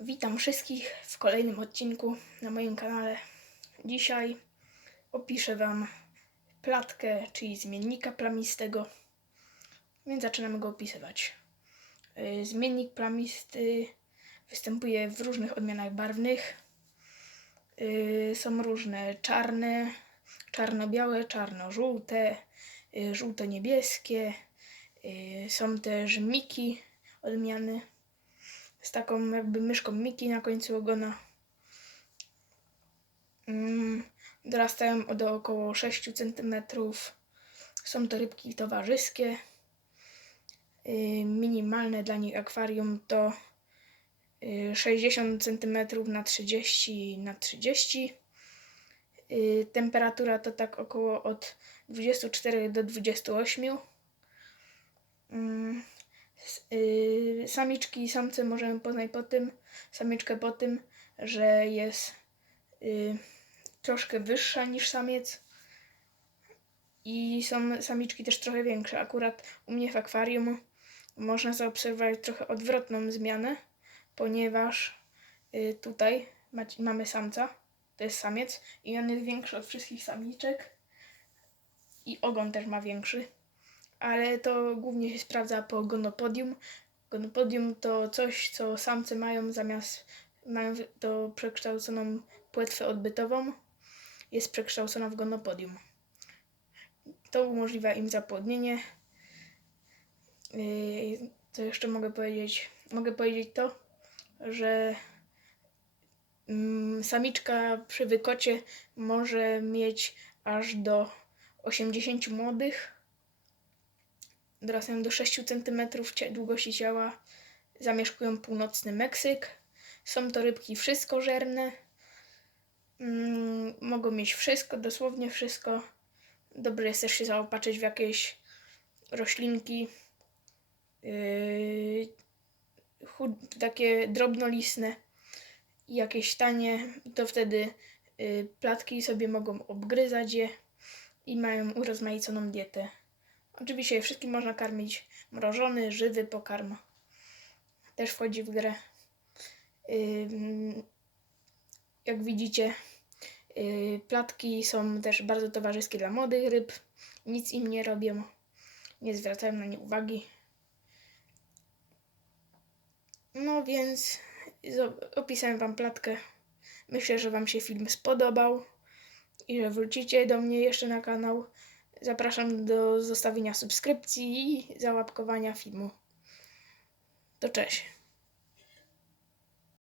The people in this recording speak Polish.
Witam wszystkich w kolejnym odcinku na moim kanale. Dzisiaj opiszę Wam platkę, czyli zmiennika plamistego, więc zaczynamy go opisywać. Y, Zmiennik plamisty występuje w różnych odmianach barwnych. Y, Są różne czarne, czarno-białe, czarno-żółte, y, żółto-niebieskie. Są też miki odmiany z taką jakby myszką Miki na końcu ogona. Mm, dorastają do około 6 cm. Są to rybki towarzyskie. Y, Minimalne dla nich akwarium to y, 60 cm na 30 na 30. Y, Temperatura to tak około od 24 do 28. Samiczki i samce możemy poznać po tym, samiczkę po tym, że jest y, troszkę wyższa niż samiec. I są samiczki też trochę większe. Akurat u mnie w akwarium można zaobserwować trochę odwrotną zmianę, ponieważ y, tutaj macie, mamy samca, to jest samiec i on jest większy od wszystkich samiczek i ogon też ma większy ale to głównie się sprawdza po gonopodium. Gonopodium to coś, co samce mają zamiast mają to przekształconą płetwę odbytową, jest przekształcona w gonopodium. To umożliwia im zapłodnienie. Yy, Co jeszcze mogę powiedzieć? Mogę powiedzieć to, że mm, samiczka przy wykocie może mieć aż do 80 młodych dorastają do 6 cm długości ciała, zamieszkują północny Meksyk. Są to rybki wszystkożerne. Mm, mogą mieć wszystko, dosłownie wszystko. Dobrze jest też się zaopatrzyć w jakieś roślinki, yy, takie drobnolistne jakieś tanie. To wtedy yy, platki sobie mogą obgryzać je i mają urozmaiconą dietę. Oczywiście wszystkim można karmić mrożony, żywy pokarm. Też wchodzi w grę. Jak widzicie, yy, platki są też bardzo towarzyskie dla młodych ryb. Nic im nie robią, nie zwracają na nie uwagi. No więc opisałem Wam platkę. Myślę, że Wam się film spodobał i że wrócicie do mnie jeszcze na kanał. Zapraszam do zostawienia subskrypcji i załapkowania filmu. To cześć.